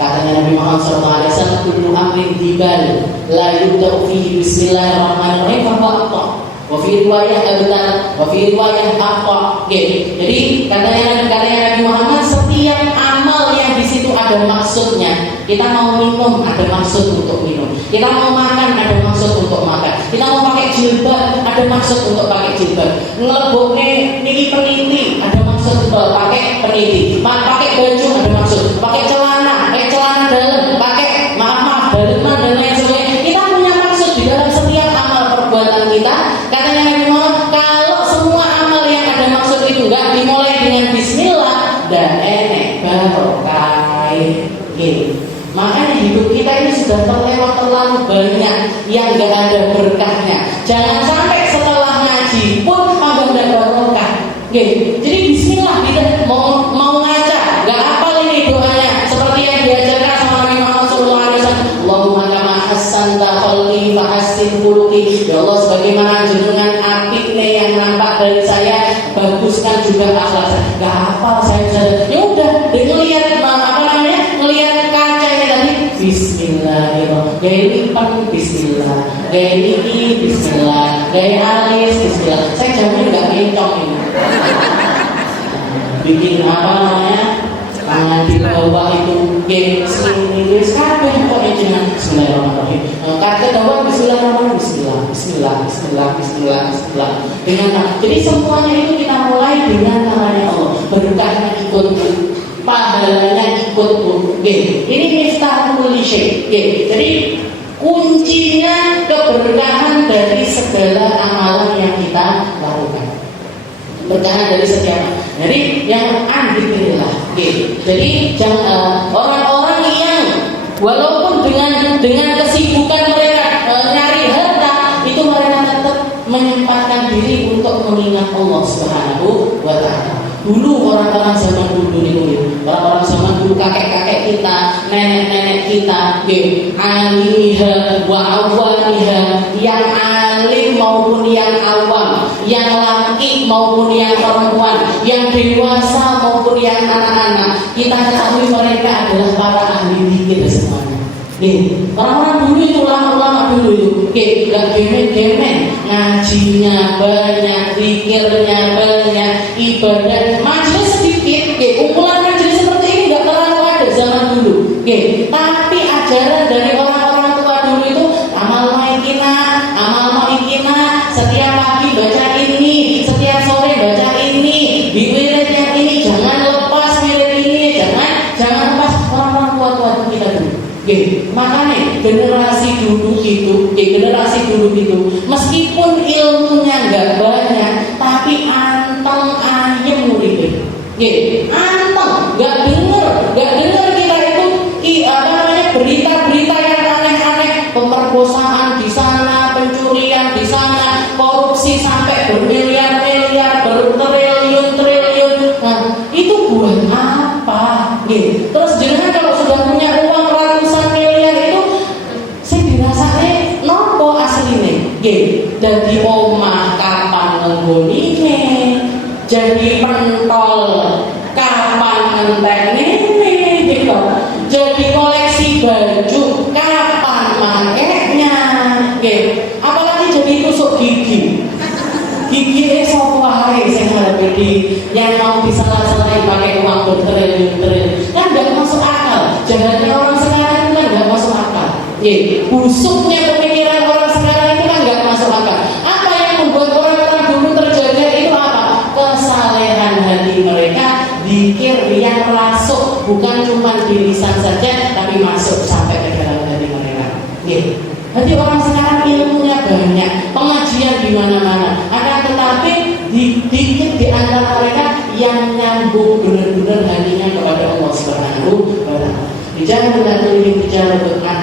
Katanya Nabi Muhammad SAW, kullu amrin dibal la yubda'u fihi Bismillahirrahmanirrahim fa huwa aqta. Wa fi riwayah abtar, wa fi riwayah aqta. Jadi katanya Nabi Muhammad, setiap amal yang di situ ada maksudnya. Kita mau minum ada maksud untuk minum. Kita mau makan ada maksud untuk makan. Kita mau pakai jilbab ada maksud untuk pakai jilbab. Ngelebokne niki peniti ada maksud untuk pakai peniti. Pakai baju ada maksud. Pakai celana dalam, pakai maaf daleman dan lain sebagainya. Kita punya maksud di dalam setiap amal perbuatan kita. Katanya Nabi Muhammad, kalau semua amal yang ada maksud itu enggak dimulai dengan Bismillah, dan enek barokah. Makanya hidup kita ini sudah terlewat terlalu banyak yang gak ada berkahnya. Jangan sampai setelah ngaji pun malah gak barokah. Jadi Bismillah kita mau ngaca, gak hafal ini doanya seperti yang diajarkan sama Nabi Muhammad SAW. Allahumma kama hassanta khalqi fa hassin khuluqi. Ya Allah, sebagaimana jenengan apikne yang nampak dari saya, baguskan juga akhlak saya. Gak hafal saya sudah. Ya udah, ngelihat ngelihat kacanya tadi Bismillahirrahmanirrahim. Gaya lipan Bismillah, gaya ini Bismillah, gaya alis Bismillah. Saya jamin nggak kencang ini. Bikin apa namanya? Tangan di bawah itu game sini kabeh kok dengan Bismillahirrahmanirrahim. Kata dakwah Bismillahirrahmanirrahim, Bismillah. Dengan jadi semuanya itu kita mulai dengan namanya Allah. Berkahnya ikut, pahalanya ikut. Ini miftah kulli syai. Jadi kuncinya keberkahan dari segala amalan yang kita lakukan. Berkahan dari setiap. Jadi yang andikillah. Jadi jangan orang-orang yang walaupun dengan kesibukan mereka nyari harta, itu mereka tetap menyempatkan diri untuk mengingat Allah Subhanahu wa taala. Dulu orang-orang zaman dulu ini, orang-orang zaman dulu kakek-kakek kita, nenek-nenek kita, alimiha wa awwaliha, yang alim maupun yang awam, yang laki maupun yang perempuan, yang dewasa maupun yang anak-anak, kita ketahui mereka adalah para ahli zikir semuanya. Orang-orang dulu itu, ulama-ulama dulu itu, gak gemen-gemen, ngajinya banyak, zikirnya banyak, ibadah majelis sedikit, kumpulan majelis seperti ini gak terlalu ada zaman dulu. Tapi ajaran dari orang-orang tua dulu itu amal maikina, setiap pagi baca ini, setiap sore baca ini, di wirid yang ini jangan lepas wirid ini, jangan lepas. Orang-orang tua-tua kita dulu. Makanya generasi dulu itu meskipun ilmunya nggak banyak, tapi anteng ayem muridnya. Anteng, nggak dengar kita itu berita-berita yang aneh-aneh, pemerkosaan di sana, pencurian di sana, korupsi sampai bermiliar-miliar, bertriliun-triliun. Nah, itu buat apa? Terus jangan kalau sudah punya uang ratusan miliar itu, saya dirasanya nopo asline. Jadi omah kapan nggone, jadi pentol kapan ngentekne, gitu. Jadi koleksi baju kapan makainya, apalagi jadi tusuk gigi sapa wae sing yang mau disalah-salahin pakai uang bertriliun-triliun, kan nggak masuk akal. Jahatnya orang sekarang itu kan nggak masuk akal. Busuknya pemikiran orang sekarang itu kan nggak masuk akal. Apa yang membuat orang-orang dulu terjaga itu apa? Kesalehan hati mereka, zikir yang masuk bukan cuma di lisan saja, tapi masuk sampai ke dalam hati mereka. Jadi orang sekarang ilmunya banyak, pengajian di mana-mana, akan tetapi dikit di antara mereka yang nyambung benar-benar hatinya kepada Allah Subhanahu wa taala. Dijalankan lalu dijalankan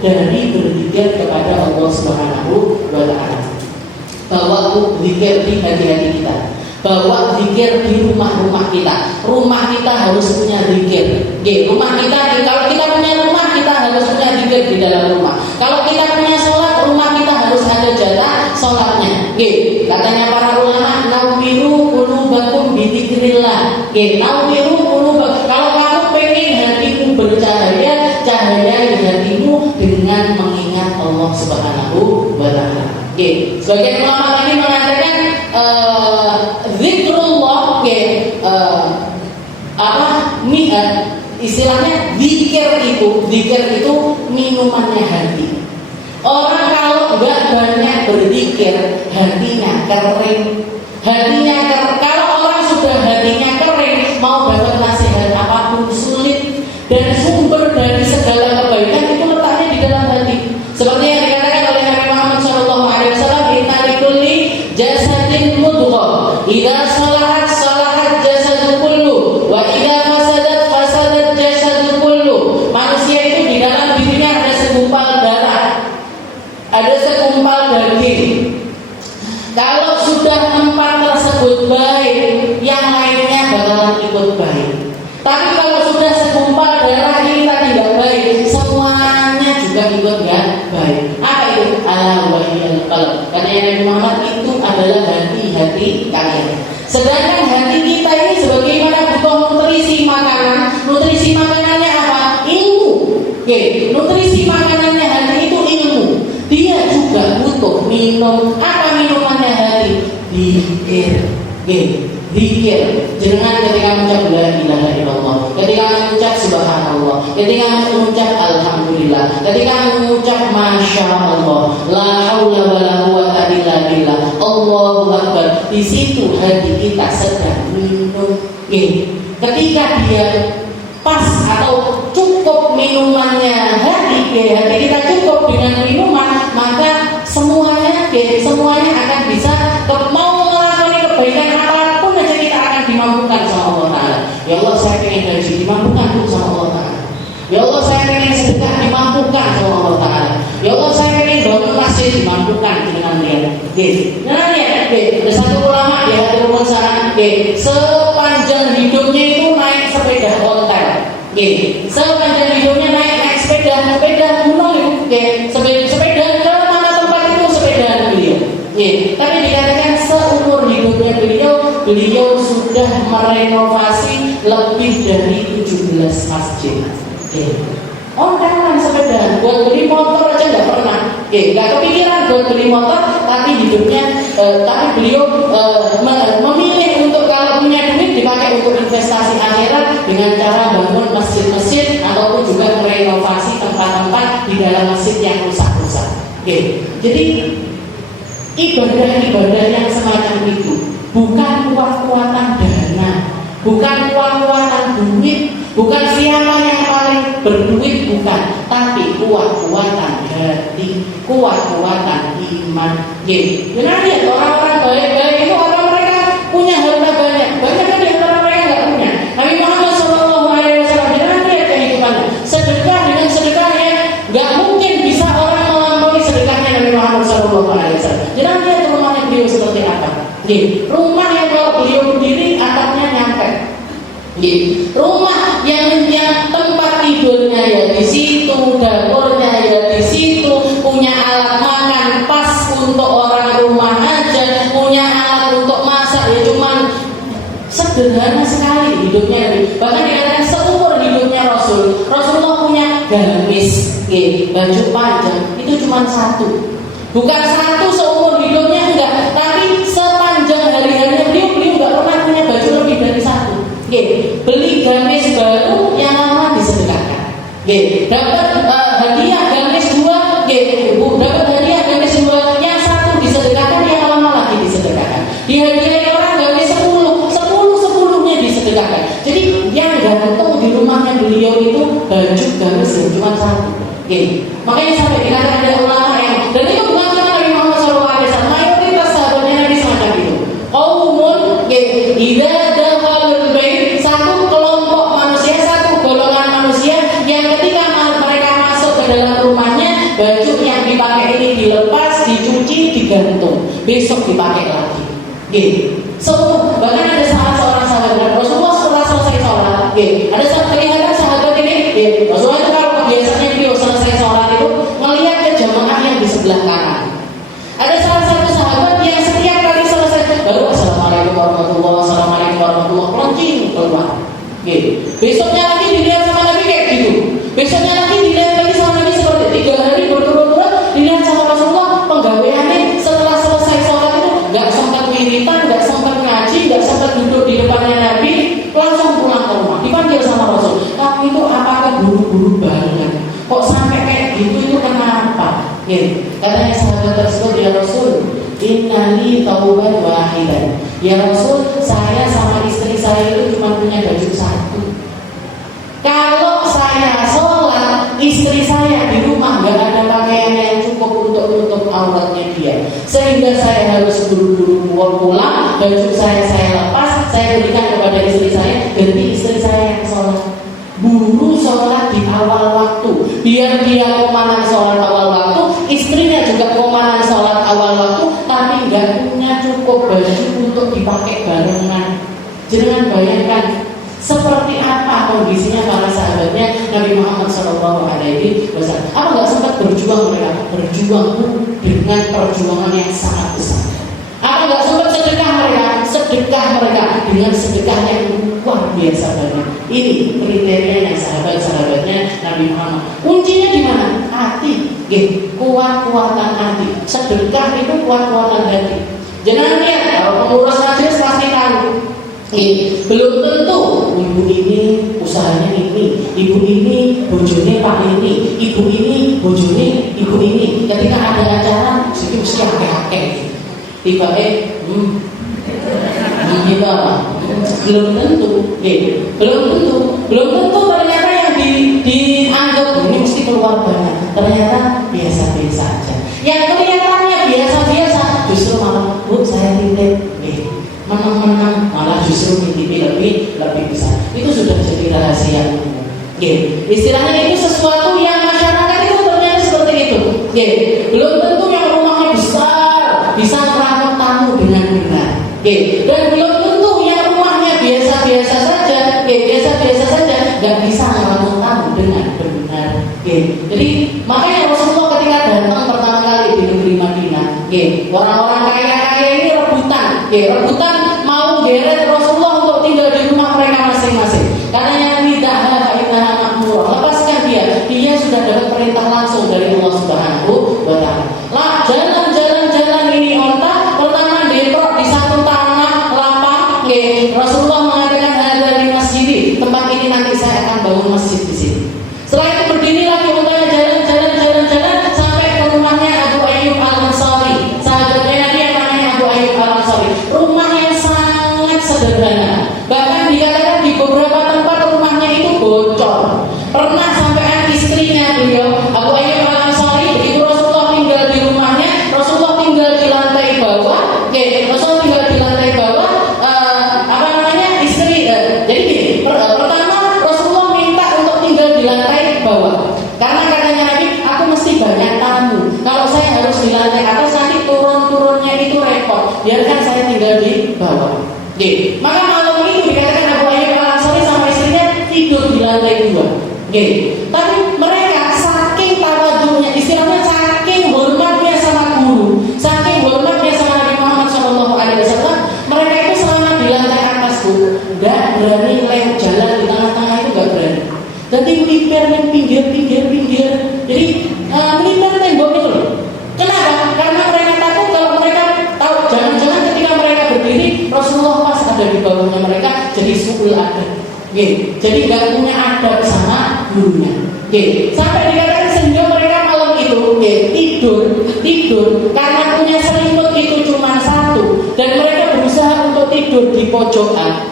dari berzikir kepada Allah Subhanahu wa taala. Bawa zikir di hati-hati kita, bawa zikir di rumah-rumah kita. Rumah kita harus punya zikir. Rumah kita, kalau kita punya rumah, kita harus punya zikir di dalam rumah. Kalau kita punya sholat, rumah kita harus ada jatah sholatnya. Katanya para ulama, nawwiru qulubakum bi dzikrillah. Nawwiru qulubakum. Kalau kamu pengen hatimu bercahaya, cahaya hatimu dengan mengingat Allah Subhanahu wa taala. Sebagian ulama lagi mengatakan zikrullah, istilahnya zikir itu minumannya hati. Orang kalau nggak banyak berzikir, hatinya kering. Kalau orang sudah hatinya kering, mau dapat nasihat apapun sulit. Dan sumber dari segala kebaikan itu letaknya di dalam hati. Seperti yang dikatakan oleh Nabi Muhammad SAW, inna likulli jasadin mudghah, idza salahat salahat jasadu kullu, wa idza fasadat jasadu kullu. Manusia itu di dalam dirinya ada segumpal darah, ada segumpal daging. Kalau sudah tempat tersebut baik, yang lainnya bakalan ikut baik. Tapi kalau sudah segumpal darah ini tidak baik, semuanya juga ikut nggak baik. Apa itu? Ala wahiyal qalb. Karena Nabi Muhammad itu adalah hati-hati kalian. Sedangkan hati kita ini sebagaimana butuh nutrisi makanan. Nutrisi makanannya apa? Ilmu. Nutrisi makanannya hati itu ilmu. Dia juga butuh minum. Apa minumannya hati? Zikir. Zikir jenengan ketika mengucap la ilaha illallah, ketika mengucap subhanallah, ketika mengucap alhamdulillah, ketika mengucap masya Allah, la haula wala quwata illa billah, Allahu akbar. Di situ hati kita sedang minum. Ketika dia pas atau cukup minumannya hati kita cukup dengan minuman, maka semuanya akan bisa mau melakukan kebaikan apapun aja kita akan dimampukan sama Allah Ta'ala. Ya Allah, saya pengen haji, dimampukan sama Allah Ta'ala. Ya Allah, saya pengen sedekah, dimampukan sama Allah Ta'ala. Ya Allah, saya pengen bangun masjid, dimampukan dengan lihat. Ada satu ulama di hati rumah sana, sepanjang hidupnya itu naik sepeda ontel. Sepanjang hidupnya naik sepeda gunung itu, sepeda ke mana tempat itu sepeda beliau. Tapi dikatakan seumur hidupnya beliau sudah merenovasi lebih dari 17 masjid. Ontelan sepeda, buat beli motor aja nggak pernah. Nggak kepikiran buat beli motor, tapi beliau memilih untuk kalau punya duit dipakai untuk investasi akhirat dengan cara bangun masjid-masjid ataupun juga merenovasi tempat-tempat di dalam masjid yang rusak-rusak. Jadi ibadah-ibadah yang semacam itu bukan kuat-kuatan dana, bukan kuat-kuatan duit, bukan siapa yang paling berduit, bukan, tapi kuat-kuatan hati, kuat-kuatan iman. Benar ya, orang-orang baik-baik itu orang mereka punya harta banyak kan di antara mereka nggak punya. Nabi Muhammad SAW jangan lihat kehidupannya. Sedekah dengan sedekahnya nggak mungkin bisa orang melampaui sedekahnya Nabi Muhammad SAW. Jangan lihat rumahnya beliau seperti apa. Rumah yang kalau beliau berdiri atapnya nyampe. Rumah yang tempat tidurnya ya di situ, dapurnya ya di situ, punya alat makan pas untuk orang rumah aja, punya alat untuk masak ya cuman sederhana sekali hidupnya. Bahkan dikatakan seumur hidupnya Rasulullah punya gamis, baju panjang itu cuma satu, bukan satu seumur hidupnya enggak, tapi sepanjang hari-harinya beliau nggak pernah punya baju lebih dari satu. Beli gamis baru yang lama disedekahkan. Dapat hadiah gamis dua, dapat hadiah gamis dua, yang satu disedekahkan, yang lama lagi disedekahkan. Dihadiahi orang gamis 10-10-10-nya disedekahkan. Jadi yang gantung di rumahnya beliau itu baju gamis yang cuma satu. Makanya sampai dikatakan ada ulama yang, dan itu bukan cuma Nabi Muhammad SAW, mayoritas sahabatnya Nabi semacam itu. Qaumun idza dakhalul bait, satu kelompok manusia, satu golongan manusia yang ketika mereka masuk ke dalam rumahnya, baju yang dipakai ini dilepas, dicuci, digantung, besok dipakai lagi. Bahkan ada salah seorang sahabat Rasulullah setelah selesai sholat, ada kelihatan sahabat ini, Rasulullah itu kalau biasanya beliau selesai sholat itu melihat ke jamaah yang di sebelah kanan. Ada salah satu sahabat yang setiap kali selesai baru assalamualaikum warahmatullahi launching keluar. Besoknya lagi dilihat sama Nabi kayak gitu. Besoknya lagi dilihat lagi sama Nabi seperti 3 hari berturut-turut dilihat sama Rasulullah. Penggaweannya setelah selesai sholat itu nggak sempat wiritan, nggak sempat ngaji, nggak sempat duduk di depannya Nabi, langsung pulang ke rumah. Dipanggil sama Rasul. Kamu itu apakah buru-buru banget? Kok sampai kayak gitu, itu kenapa? Katanya sahabat tersebut, ya Rasul, innani taubat wahidan. Ya Rasul, saya sama istri saya itu cuma punya baju satu. Kalau saya sholat, istri saya di rumah nggak ada pakaian yang cukup untuk menutup auratnya dia, sehingga saya harus buru-buru pulang, baju saya lepas, saya berikan kepada istri saya, ganti istri saya yang sholat. Buru sholat di awal waktu, biar dia komandan sholat awal waktu, istrinya juga komandan sholat awal waktu, tapi nggak punya cukup baju untuk dipakai barengan. Jangan bayangkan seperti apa kondisinya para sahabatnya Nabi Muhammad SAW. Apa nggak sempat berjuang mereka? Berjuang dengan perjuangan yang sangat besar. Apa nggak sempat sedekah mereka? Sedekah mereka dengan sedekah yang luar biasa banyak. Ini kriterianya sahabat-sahabatnya Nabi Muhammad. Kuncinya di mana? Hati. Kuat-kuatan hati. Sedekah itu kuat-kuatan hati. Jangan lihat kalau pengurus majelis pasti tahu. Belum tentu ibu ini usahanya ini, ibu ini bojone pak ini, ibu ini bojone ibu ini. Ketika ada acara mesti akeh-akeh. Tiba kita belum tentu, belum tentu ternyata yang dianggap ini mesti keluar banyak, ternyata biasa-biasa aja. Yang kelihatannya biasa-biasa justru malah saya titip, menang-menang malah justru nitipnya lebih besar. Itu sudah jadi rahasia umum. Istilahnya itu sesuatu yang masyarakat itu ternyata seperti itu. Belum tentu yang rumahnya besar bisa merawat tamu dengan benar. Dan belum tentu yang rumahnya biasa-biasa saja, nggak bisa merawat tamu dengan benar. Jadi makanya Rasulullah ketika datang pertama kali di negeri Madinah, orang-orang kaya ini rebutan mau geret Rasulullah untuk tinggal di rumah mereka masing-masing. Karena yang tidak ada innaha makmurah, lepaskan dia sudah dapat perintah langsung dari Allah Subhanahu wa taala. Lah jalan ini onta pertama deprok di satu tanah lapang. Rasulullah mengatakan ada di masjid, tempat ini nanti saya akan bangun masjid di sini. Setelah itu berdiri lagi ontanya jalan sampai ke rumahnya Abu Ayyub Al-Ansari. Sahabatnya Nabi yang namanya Abu Ayyub Al-Ansari. Rumah yang sangat sederhana. Bahkan dikatakan di beberapa tempat rumahnya itu bocor. Pernah sampai istrinya beliau Abu Ayyub Al-Ansari, begitu Rasulullah tinggal di rumahnya, Rasulullah tinggal di lantai bawah. Rasulullah tinggal di lantai bawah. Jadi gini, pertama Rasulullah minta untuk tinggal di lantai bawah. Karena katanya Nabi, aku mesti banyak tamu. Kalau saya harus di lantai atas nanti turun-turunnya itu repot. Biarkan saya tinggal di bawah. Maka malam itu dikatakan Abu Ayyub Al-Ansari sama istrinya tidur di lantai 2. Tapi mereka saking tawadhunya, istilahnya saking hormatnya sama guru, saking hormatnya sama Nabi Muhammad SAW, mereka itu selama di lantai atas nggak berani lewat jalan di tengah-tengah itu nggak berani. Jadi melipir yang pinggir. Jadi melipir tembok itu loh. Kenapa? Karena mereka takut kalau mereka tahu jangan-jangan ketika mereka berdiri Rasulullah pas ada di bawahnya mereka jadi suul adab. Jadi nggak punya adab sama gurunya. Sampai dikatakan sehingga mereka malam itu tidur karena punya selimut itu cuma satu dan mereka berusaha untuk tidur di pojokan.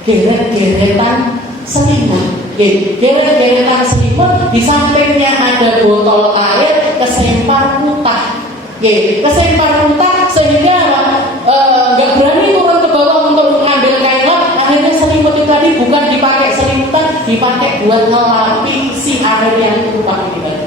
Geret-geretan selimut. Geret-geretan selimut, di sampingnya ada botol air kesempar putah. Sehingga nggak berani turun ke bawah untuk mengambil kain lap. Akhirnya selimut itu tadi bukan dipakai selimutan, dipakai buat ngelapi si air yang tumpah ini tadi.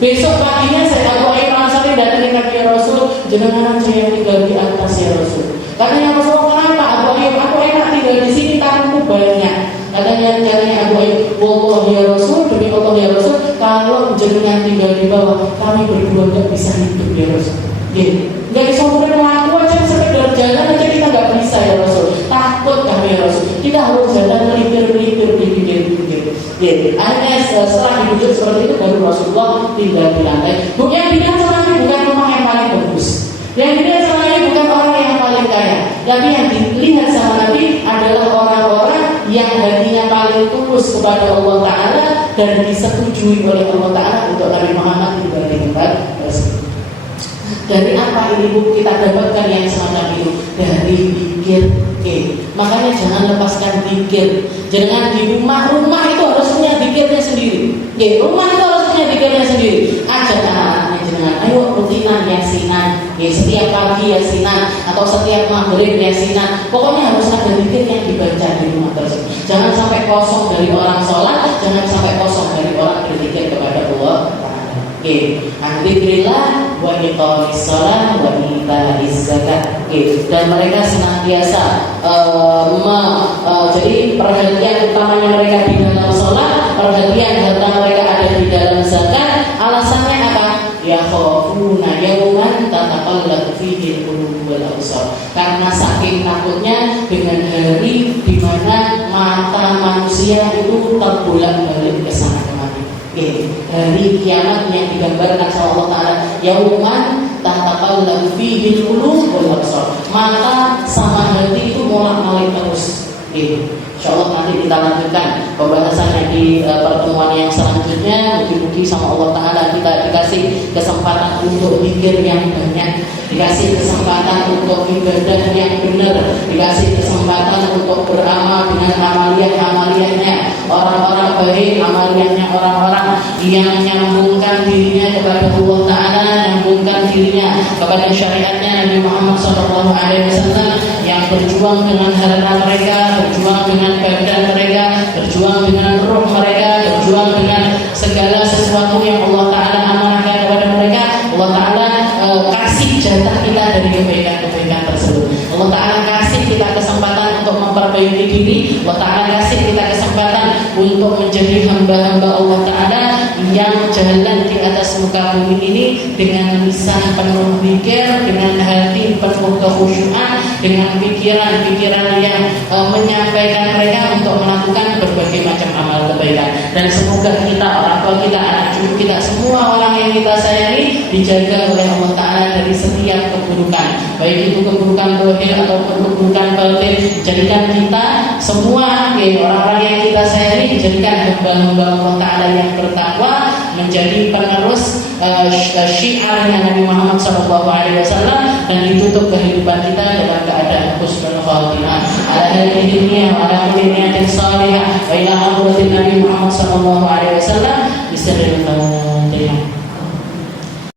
Besok paginya saya Abu Ayyub Al-Ansari datang ke Rasul, jenengan saya tinggal di atas ya Rasul. Katanya Rasulullah, kenapa Abu Ayyub? Aku enak tinggal di sini, tamuku banyak. Katanya Abu Ayyub, wallah ya Rasul, demi Allah ya Rasul, kalau jenengan tinggal di bawah, kami berdua nggak bisa hidup ya Rasul. Nggak bisa melaku aja sekedar jalan aja kita nggak bisa ya Rasul. Takut kami ya Rasul. Kita harus jalan melipir di pinggir. Akhirnya setelah dibujuk seperti itu baru Rasulullah tinggal di lantai. Yang dilihat sama Nabi bukan rumah yang paling bagus. Yang dilihat sama Nabi bukan orang yang paling kaya. Tapi yang dilihat sama Nabi adalah orang-orang yang hatinya paling tulus kepada Allah Ta'ala dan disetujui oleh Allah Ta'ala untuk Nabi Muhammad tinggal di tempat tersebut. Dari apa ini Bu kita dapatkan yang semacam itu? Dari pikir. Makanya jangan lepaskan pikir. Jangan di rumah itu harus punya pikirnya sendiri. Rumah itu harus punya pikirnya sendiri. Ajak anak-anaknya jangan, ayo rutinan yasinan. Setiap pagi yasinan atau setiap maghrib yasinan. Pokoknya harus ada pikir yang dibaca di rumah tersebut. Jangan sampai kosong dari orang sholat, jangan sampai kosong dari orang berzikir kepada Allah. Dzikrillah wa iqamis shalah wa ita'iz zakat. Dan mereka senantiasa jadi perhatian utamanya mereka di dalam sholat, perhatian harta mereka ada di dalam zakat. Alasannya apa? Yakhafuna yawman tataqallabu fihi al-qulub wal absar. Karena saking takutnya dengan hari di mana mata manusia itu terbolak-balik ke sana kemari. Hari kiamat yang digambarkan sama Allah Ta'ala, yauman tataqallabu tataqallabu fihi al-qulub wal absar. Mata sama hati itu bolak-balik terus. Insyaallah nanti kita lanjutkan pembahasannya di pertemuan yang selanjutnya. Mungkin sama Allah Ta'ala kita dikasih kesempatan untuk zikir yang banyak, dikasih kesempatan untuk ibadah yang benar, dikasih kesempatan untuk beramal dengan amaliyah-amaliyahnya orang-orang baik, amaliyahnya orang-orang yang menyambungkan dirinya kepada Allah Ta'ala, menyambungkan dirinya kepada syariatnya Nabi Muhammad SAW, yang berjuang dengan harta mereka, berjuang dengan badan mereka, berjuang dengan roh mereka, berjuang dengan segala sesuatu yang Allah Ta'ala amanahkan kepada mereka. Allah Ta'ala kasih jatah kita dari kebaikan-kebaikan tersebut. Allah Ta'ala kasih kita kesempatan untuk memperbaiki diri. Allah Ta'ala kasih kita kesempatan untuk menjadi hamba-hamba Allah Ta'ala yang jalan di atas muka bumi ini dengan lisan penuh zikir, dengan hati penuh kekhusyuan, dengan pikiran-pikiran yang menyampaikan mereka untuk melakukan berbagai macam amal kebaikan. Dan semoga kita, orang tua kita, anak cucu kita, semua orang yang kita sayangi dijaga oleh Allah Ta'ala dari setiap keburukan, baik itu keburukan zahir ataupun keburukan batin. Jadikan kita semua, orang-orang yang kita sayangi, dijadikan hamba-hamba Allah Ta'ala yang bertakwa, menjadi penerus syiarnya Nabi Muhammad SAW, dan ditutup kehidupan kita dalam keadaan husnul khatimah. Ala hadhihi niyyah wa ala kulli niyatin salihah wa ila hadratin Nabi Muhammad SAW. Bismillahirrahmanirrahim.